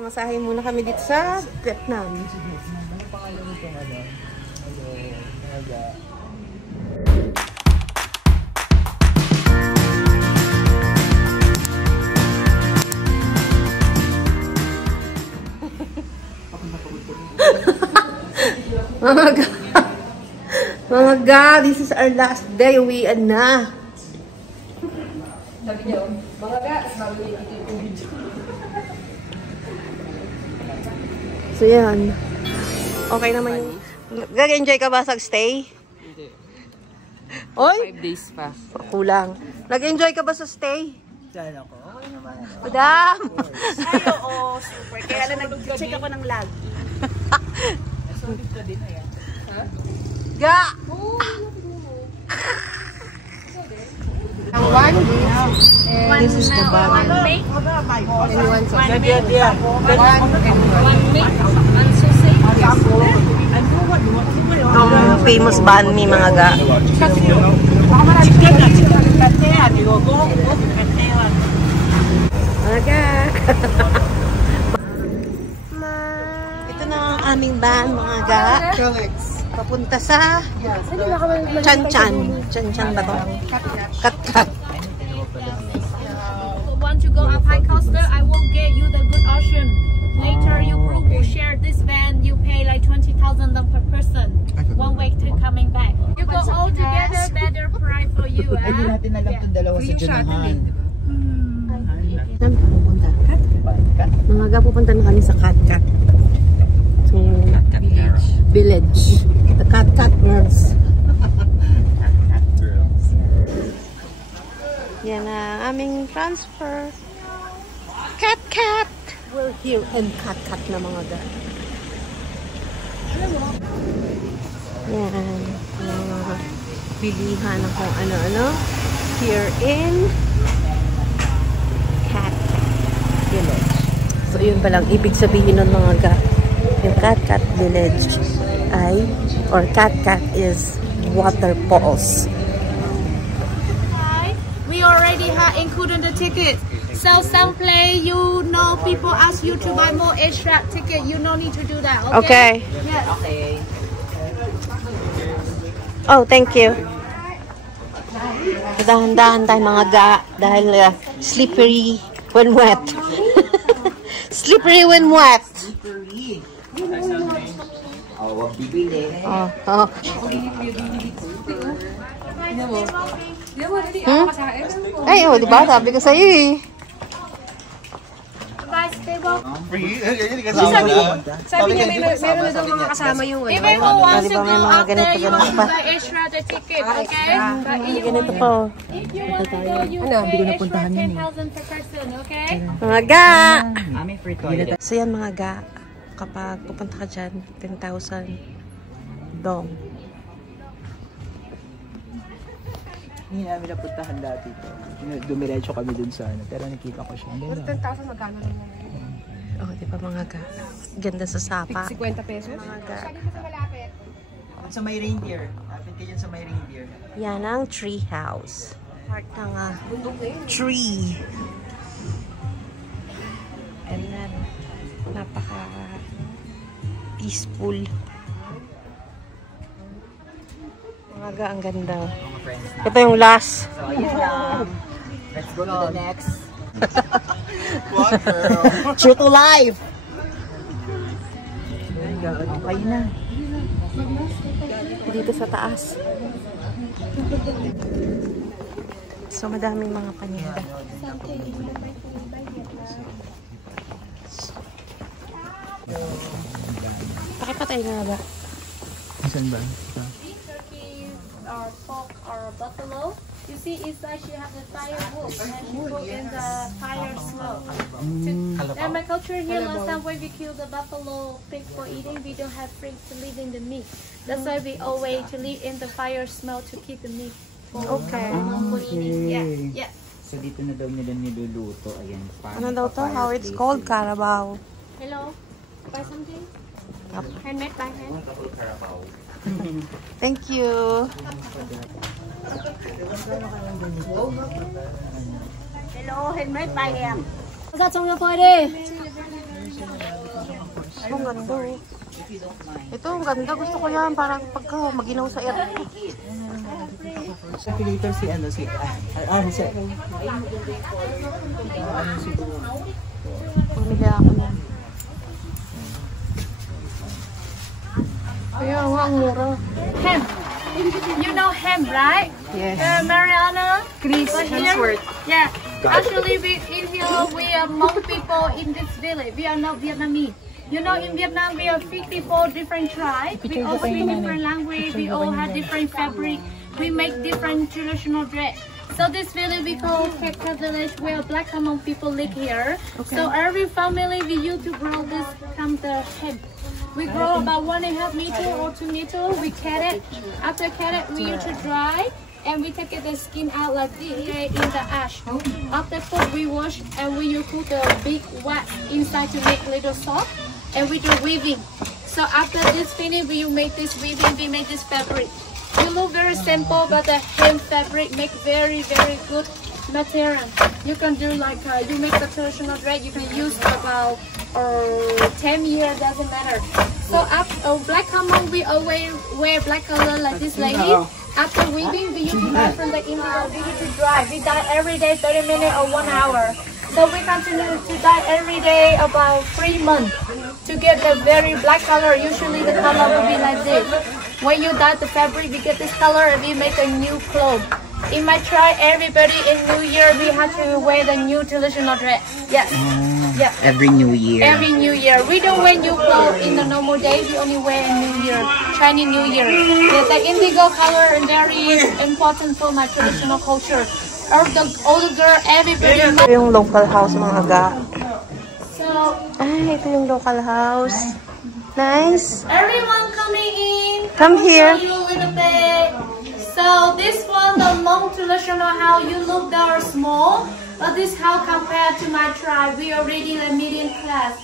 Masahe muna kami dito sa Vietnam. Ano pangalan nito ano? Hello, Mga ga, this is our last day. Uwian na. Sabi niyo, mga ga, sabi niyo ito yung video. So yan. Okay naman yung... Nag-enjoy ka ba sa stay? Hindi. Oy? 5 days pa. Kulang. Nag-enjoy ka ba sa stay? Saan ako? Okay naman. Madam! Ay, oo, super. Kaya lang nag-check ako ng lagi. Solid ka din, ayan. Ha? Ga! This is the bag. One make, Anyone sa one make, one mix, one sausage. Ang famous banh mi, mga ga. Mga ga! Ito na ang aming van, mga ga. Papunta sa Chan-Chan. Chan-Chan ba ito? Kat-kat. Want to go up high coaster, I will get you the good option. Later, your group will share this van. You pay like 20,000 per person. 1 week to coming back. You go all together, better price for you. Hindi natin alam itong dalawa sa Junahan. Saan pa pupunta? Mga ga, pupunta na kami sa Kat-Kat. So, village. The Kat-Kat girls. Yan ang aming transfer. Kat-Kat! We're here in Kat-Kat na, mga ga. Yan. Mga bilihan ng kung ano-ano. Here in Kat-Kat Village. So, yun palang ibig sabihin ng mga ga. Yung Kat-Kat Village ay, or Kat-Kat is waterfalls. We already have included the ticket. So some play, you know, people ask you to buy more extra ticket. You no need to do that. Okay. Yes. Okay. Oh, thank you. Dahan-dahan tayo, mga ga, dahil slippery when wet. Slippery when wet. Oh, wag bibili. Oh, oh. Ay, oh, diba? Sabi ko sa'yo eh. Sabi niya, meron na daw mga kasama yung ano. Even who wants Di to ba may go mga up there, ganito, you ganito will pa? buy extra the ticket. Okay. Ganito po. If you want to go, you pay extra 10,000 per person. Okay. Mga ga! Aming free toilet. So yan, mga ga, kapag pupunta ka dyan, 10,000 dong. Hindi namin napuntahan dati ito. Dumiretso kami dun sa ano. Pero nakita ko siya. 10,000 magkano lang yan? Oh, di ba, mga ga? Ganda sa sapa. 50 pesos? Mga ga. Sa may reindeer. Lapit ka dyan sa may reindeer. Yan ang tree house. Part ng tree. And then, napaka peaceful. Mga ga, ang ganda. Ito yung last. So, ayun lang. Let's go to the next. True to life! Okay na. Dito sa taas. So, madaming mga paninda. Pakipatay nga ba? Saan ba? Or pork or buffalo. You see inside she has a firewood and she put in the fire smoke. And my culture here last time when we kill the buffalo pig for eating, we don't have pigs to live in the meat. That's why we always to live in the fire smoke to keep the meat for, for eating. Yeah, yeah. So dito na daw nila niluluto. Ayan. Ano daw to? How it's called? Carabao. Hello, buy something? Handmade by hand. Thank you. Hello, handmade by hand. Ra trong cho tôi đi. Ang ganda. Ito, ang ganda. Gusto ko yan. Parang pagka maginaw sa air. Sa Pilator si ano si siguro. Pumili ako yan. Kaya nga, ang mura. Hemp. You know hemp, right? Yes. Mariana? Chris Hemsworth. Yeah. Actually, in here, we are Hmong people in this village. We are not Vietnamese. You know, in Vietnam, we are 54 different tribes. We all speak different language. We all have different fabric. We make different traditional dress. So this village we call Kekka village, where Black Hmong people live here. Okay. So every family we used to grow this come the hemp. We grow about 1.5 meter or 2 meter. We cut it. After cut it, we used to dry. And we take the skin out like this in the ash. After put, we wash and we put the big wax inside to make little soft. And we do weaving. So after this finish, we make this weaving. We make this fabric. You look very simple, but the hemp fabric make very good material. You can do like you make the traditional dress. You can use about 10 years, doesn't matter. So after Black Hmong, we always wear black color like this lady. After weaving, we use to dye from the indigo. We use to dry. We dye every day 30 minutes or 1 hour. So we continue to dye every day about 3 months to get the very black color. Usually the color will be like this. When you dye the fabric, we get this color and we make a new clothes. In my tribe, everybody in New Year, we have to wear the new traditional dress. Yes. Yeah. Every New Year. Every New Year. We don't wear new clothes in the normal day. We only wear in New Year, Chinese New Year. The indigo color is very important for my traditional culture. All the girl, everybody. Ito yung local house mga ga. So, Ay, ito yung local house. Nice. everyone coming in. Come here. Show you a little bit. So this one, the Hmong traditional house. You look they are small, but this house compared to my tribe, we already like medium class.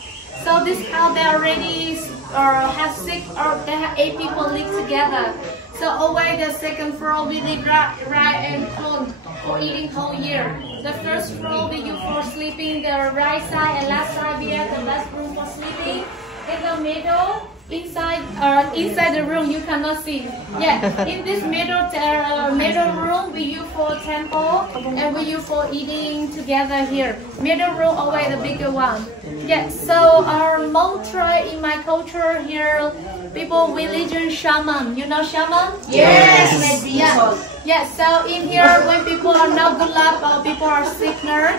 So this house they already have 6 or they have 8 people live together. So away the second floor we live right and front for eating whole year. The first floor we use for sleeping. The right side and left side we have the best room for sleeping. In the middle, inside the room you cannot see. Yeah, in this middle room we use for temple and we use for eating together here. Middle room always the bigger one. Yeah, so our Hmong tribe in my culture here, people religion shaman. You know shaman? Yes. Yeah. Yeah. So in here when people are not good luck or people are sicker,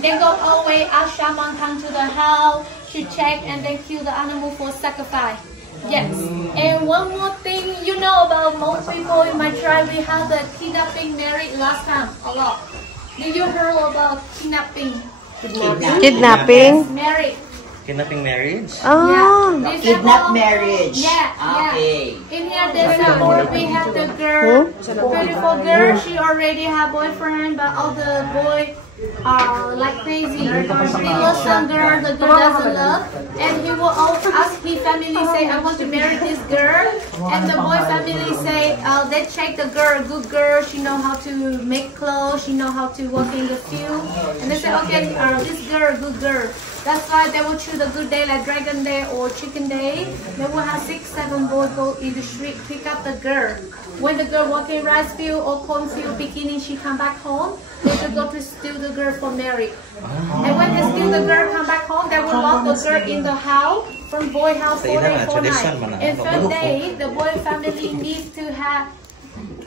they go away. Ask shaman come to the house to check and then kill the animal for sacrifice. Yes. And one more thing, you know about Hmong people in my tribe, we have the kidnapping married last time a lot. Did you heard about kidnapping? Kidnapping? Married. Kidnapping marriage? Oh. Yeah. Kidnap marriage. Yeah, Okay. yeah. In here, there's a boy. We have the girl, beautiful girl. She already have boyfriend, but all the boy are like crazy. He loves some girl, the girl doesn't love, and he will always ask his family say, "I want to marry this girl," and the boy family say, "They check the girl, good girl. She know how to make clothes. She know how to work in the field," and they say, "Okay, this girl, good girl." That's why they will choose a good day like Dragon Day or Chicken Day. They will have 6, 7 boys go in the street pick up the girl. When the girl walking rice field or cornfield beginning, she come back home. They will go to steal the girl for marriage. And when they steal the girl, come back home, they will lock the girl in the house from boy house 4 days, 4 nights. And third day, the boy family needs to have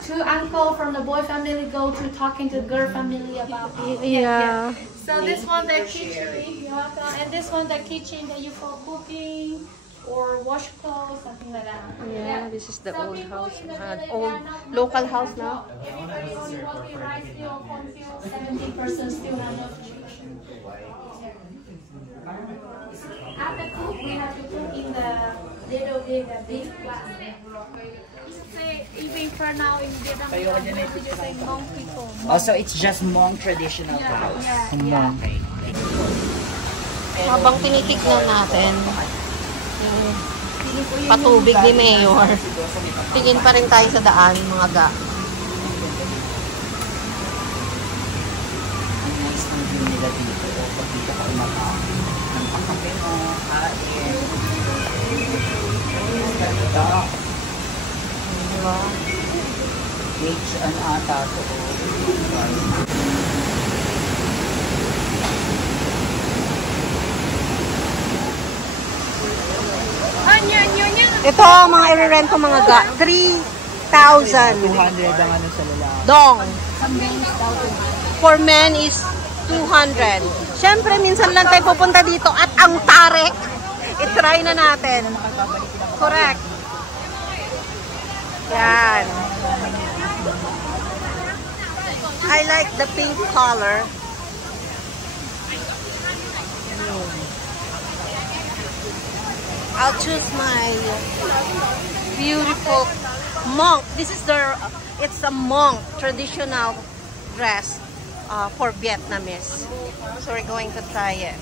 2 uncle from the boy family go to talking to girl family about it. Yeah. So this one the kitchen, and this one the kitchen that you for cooking or wash clothes, something like that. Yeah, this is the Some old people house. in the village, Old they are not local working, house you now. know. Everybody only working rice field or cornfield. 70% still have no education. After cook, we have to cook in the little big glass. Say even for now in Vietnam, we just say Hmong people. Also, it's just Hmong traditional house. Yeah. Okay. Habang tinitignan natin yung patubig ni Mayor, tingin pa rin tayo sa daan, mga ga. Ang nice ng view nila dito. Pag dito ka umakaw ng pakape mo, kain. Duck. Diba? Gauge an ata to. Ito, mga i-rent ko mga ga. 3,000. 200 ang ano sa lalaki. Dong. For men is 200. Siyempre, minsan lang tayo pupunta dito at ang tarik. I-try na natin. Correct. Yan. I like the pink color. I'll choose my beautiful monk. This is it's a monk traditional dress for Vietnamese. So we're going to try it.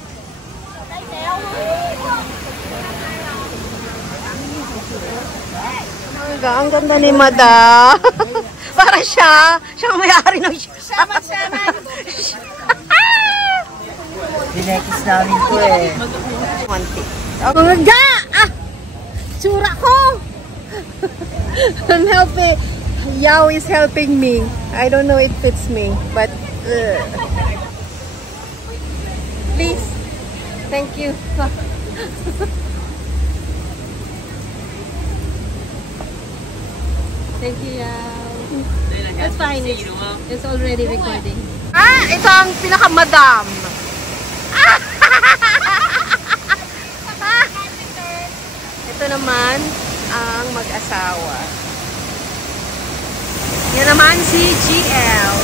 Ang ganda ni Mada. Para siya ang may-ari ng Shaman. Dinekis namin ko eh. Mga ga! Tsura ko! I'm helping. Yao is helping me. I don't know if it fits me, but please. Thank you. Thank you, Yao. That's fine. It's already recording. Ito ang pinaka-madam. Ito naman ang mag-asawa. Yan naman si GL.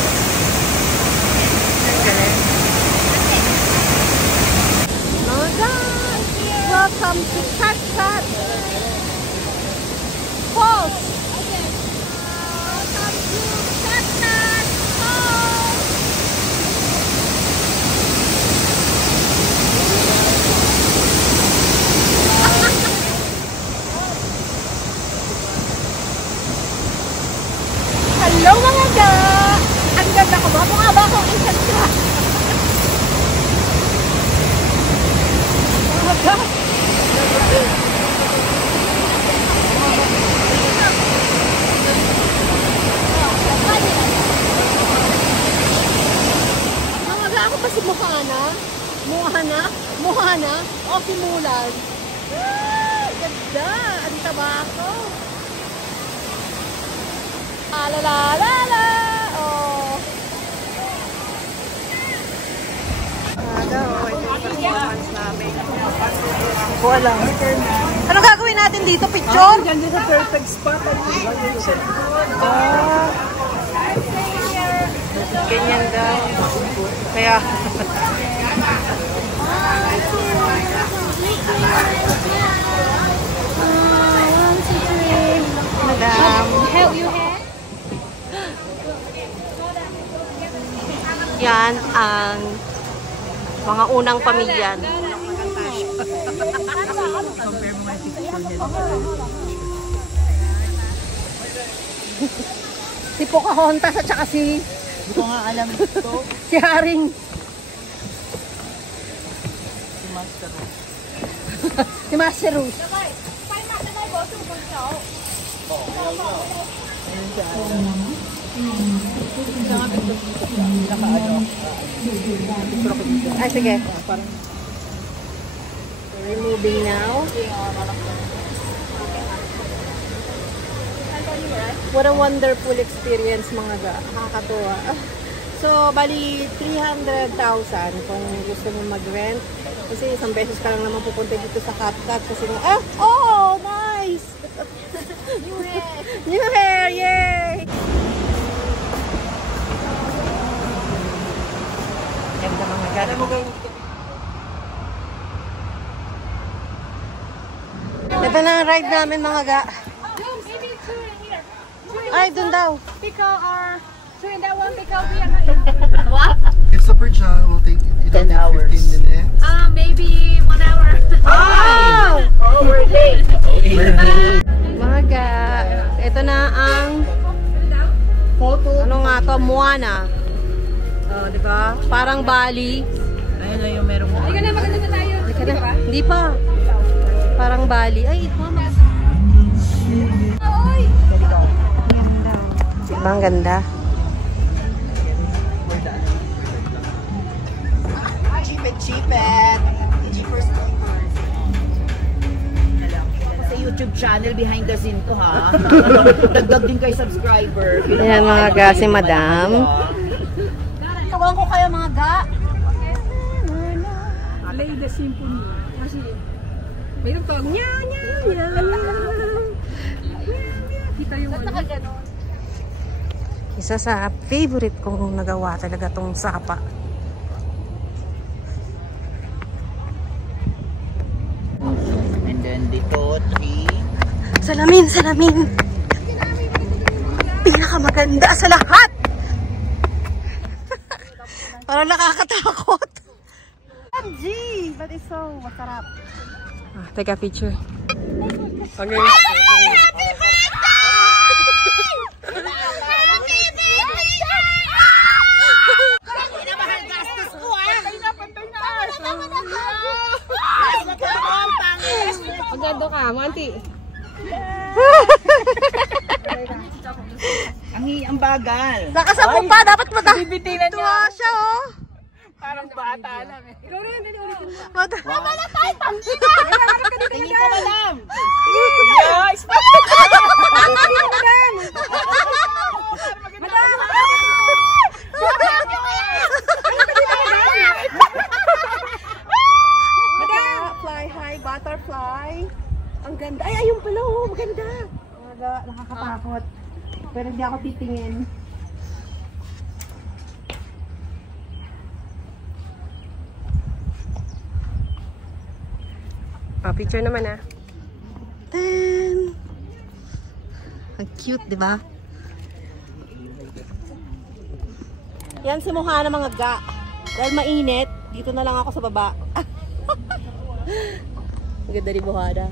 Oh God! Welcome to Cat Cat Falls. Welcome to Cat Cat Falls. Hello mga ga! Ang ganda ko ba? Mukha ba akong isang ka? Mga ga! Mga ga, ako ba si Muhana? Muhana? O si Mulan? Ganda! Ang taba ako! La la la la. Oh. Performance namin. Wala. Ano gagawin natin dito? Picture? Ganda sa perfect spot. Ganyan daw. Kaya. Madam. Help you hair? Yan ang mga unang pamilya. Si Pocahontas at saka si... Hindi ko nga alam ito. Si Haring. Si Master. Si Master Rouge. Ay, sige. We're moving now. What a wonderful experience mga ga. Nakakatuwa. So, bali 300,000 kung gusto mo mag-rent. Kasi isang beses ka lang naman pupunta dito sa Cat Cat. Kasi oh, nice! New hair! New hair! Yay! Ganda mga ganda. Ito na ang ride namin mga ga. Ay, dun daw. Because or so in that one because we are not in. What? If super John will take 10 hours. 15 minutes. Maybe 1 hour. Oh! Oh, we're late. Mga ga, ito na ang ano nga to, Moana. Oh, di ba? Parang Bali. Ayun na yung meron mo. Hindi ka na maganda na tayo. Hindi pa. Parang Bali. Ay, mama. Diba ang ganda? Cheapet! Cheapers. Sa YouTube channel, behind the scene ko ha. Dagdag din kay subscriber. Ayan mga ga, si Madam. Tawagan ko kayo mga ga. Play the symphony. Kasi, may nagtawag, nya. Kita yung ano. Isa sa favorite kong nagawa talaga tong sapa. And then dito, 3. Salamin! Pinakamaganda sa lahat! Parang nakakatakot. MG! But it's so masarap. Teka, picture. Magando ka, Monty. Ang bagal. Nakasampo pa, dapat mata. Bibitinan niya. Tuwa siya, oh. Parang bata lang eh. Ikaw rin, dali ulitin mo. Tama na tayo! Pangina! Tingin ko, madam. Yes! Fly high, butterfly. Ang ganda. Ay, ayun pala, oh. Maganda. Nakakatakot. Pero hindi ako titingin. Picture naman ah. Ten. Ang cute, di ba? Yan si mukha ng mga ga. Dahil mainit, dito na lang ako sa baba. Ang ganda ni Buhada.